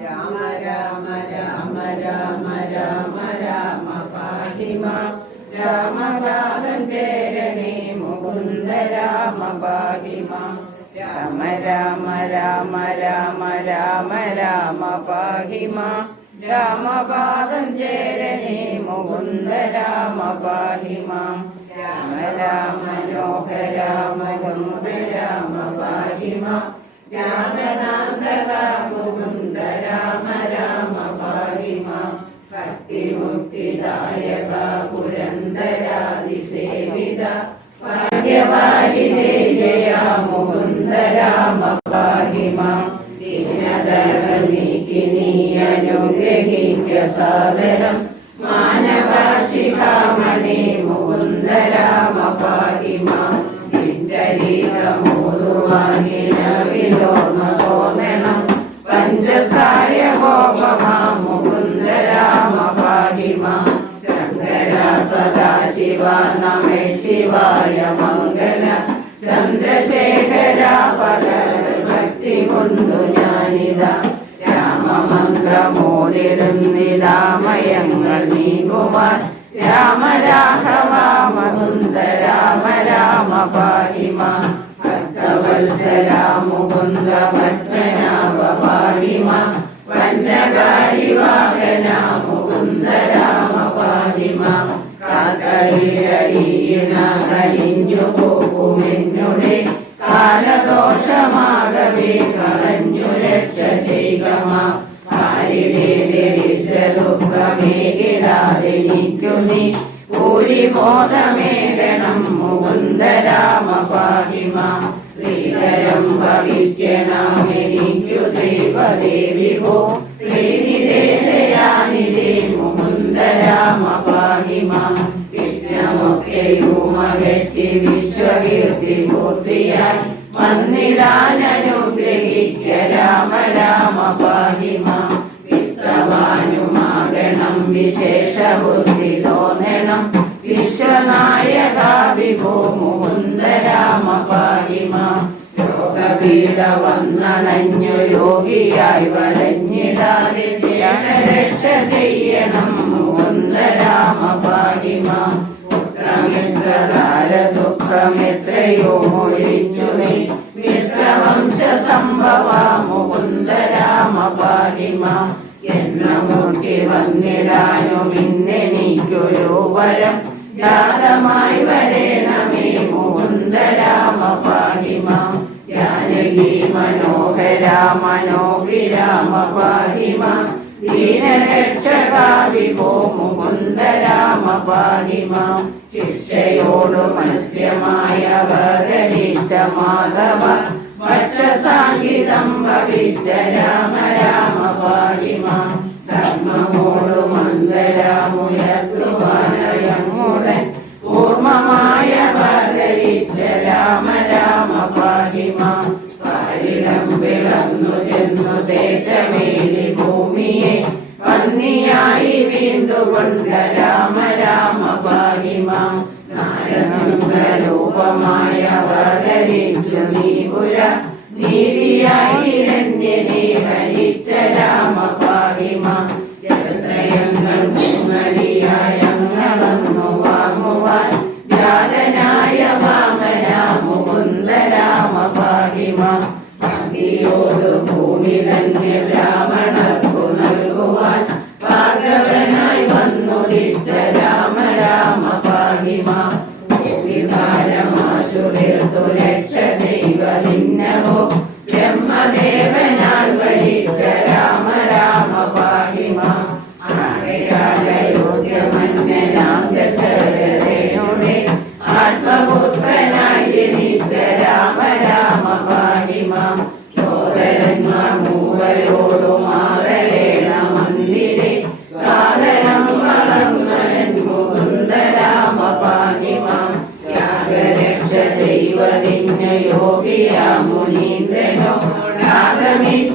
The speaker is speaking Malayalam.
രാമ രാമ രാമ രാമ രാമ രാമ പാഹി മാം രാമപാദം ചേരണേ മുകുന്ദ രാമ പാഹി മാം രാമ രാമ രാമ രാമ രാമ രാമ പാഹി മാം രാമപാദം ചേരണേ മുകുന്ദ രാമ പാഹി മാം രാമ രാമ മനോഹര മുകുന്ദ രാമ പാഹി മാം രാമനാഥക മുകുന്ദ രാമ രാമ പാഹി മാം ഭക്തിമുക്തിദായക പുരന്ദരാദിസേവിത ഭാഗ്യവാരിതേ ജയ മുകുന്ദ രാമ പാഹി മാം ദീനതകൾ നീക്കി നീ അനുഗ്രഹിക്ക സാദരം മാനവശിഖാമണി മുകുന്ദ രാമ പാഹി മാം വിലോർമ തോന്നണം പഞ്ചസായ ഗോപമാ മുകുന്ദ രാമ പാഹി മാം ശങ്കര സദാശിവ നമേ ശിവായ മംഗല ചന്ദ്രശേഖര പദഭക്തി കൊണ്ടു ഞാനിതാ രാമമന്ത്രമോദിടുന്നിതാമയങ്ങൾ നീങ്ങുവാൻ രാമ രാഘവ മുകുന്ദ രാമ രാമ പാഹി മാം ഭക്തവത്സല മുകുന്ദ പത്മനാഭ പാഹി മാം വന്യകാരി വാഹന മുകുന്ദ രാമ പാഹി മാം കാതലിരടിയിന കലിഞ്ഞു പോകുമെന്നുടെ കാലദോഷമാകവേ കളഞ്ഞു രക്ഷ ചെയ്യുക മാം ആരുടെ ദരിദ്ര ദുഃഖമേകിടാതെ നീക്കു നീ ഭൂരിബോധമേകണം മുകുന്ദ രാമ പാഹി മാം ശ്രീകരം ഭവിക്കണമെനിക്കു ശ്രീപദേവി ഭോ ശ്രീനിധേയാനിധേ മുകുന്ദ രാമ പാഹി മാം വിഘ്നമൊക്കെയുമകറ്റി വിശ്വകീർത്തി പൂർത്തിയായി വന്നിടാനനുഗ്രഹിക്ക രാമ രാമ പാഹി മാം വിത്തവാനുമാകണം വിശേഷ ബുദ്ധി തോന്നണം വിശ്വനായക വിഭോ മുകുന്ദ രാമ പാഹി മാം രോഗപീഡ വന്നണഞ്ഞു യോഗിയായി വരഞ്ഞിടാതെ രക്ഷ ചെയ്യണം മുകുന്ദ രാമ പാഹി മാം പുത്രമിത്രധാര ദുഃഖമെത്രയോ മൊഴിച്ചു നീ മിത്രവംശ സംഭവ മുകുന്ദ രാമ പാഹി മാം എന്നമുട്ടി വന്നിടാനും ഇന്നെനിക്കൊരു വരം ജാതമായി വരേണമേ മുകുന്ദ രാമ പാഹി മാം ജാനകി മനോഹര മനോവിരാമ പാഹി മാം ദീനരക്ഷക വിഭോ മുകുന്ദ രാമ പാഹി മാം ശിക്ഷയോടു മത്സ്യമായ അവതരിച്ച മാധവ പക്ഷസാംഗീതം ഭവിച്ച രാമ രാമ പാഹി മാം ധർമ്മമോടു മന്ദരാമുയർത്തുവാനയങ്ങുടൻ കൂർമ്മമായ അവതരിച്ച രാമ രാമ പാഹി മാം പാരിടം വിളന്നു ചെന്നു തേറ്റമേലി ഭൂമിയെ പന്നിയായി വീണ്ടുകൊണ്ട രാമ രാമ പാഹി മാം നാരസിംഹരൂപമായ അവതരിച്ചു നീപുര നീതിയായി രണ്യനെ ഹരിച്ച രാമ പാഹി മാം ജലത്രയങ്ങൾ മൂന്നടിയായങ്ങളൊന്നു വാങ്ങുവാൻ ജാതനായ വാമന മുകുന്ദ രാമ പാഹി മാം ഭംഗിയോട് ഭൂമി തന്നെ ബ്രാഹ്മണർക്കു നൽകുവാൻ ഭാർഗവനായി വന്നുദിച്ച രാമ രാമ പാഹി മാം ഭൂമിഭാരമാശു തീർത്തു രക്ഷ ചെയ്വതിന്നവോ ബ്രഹ്മദേവനാൽ വഹിച്ച രാമ രാമ പാഹി മാം ആകയാലയോഗ്യമന്യനാം ദശരഥനുടെ ആത്മപുത്രനായി ജനിച്ച രാമ രാമ പാഹി മാം സോദരന്മാർ മൂവരോടു മാതരേണ മന്ദിരെ സാദരം വളർന്നവൻ മുകുന്ദ രാമ പാഹി മാം ത്യാഗരക്ഷ ചെയ്വതിന് യോഗിയ മുനീന്ദ്രനോടാഗമിച്ച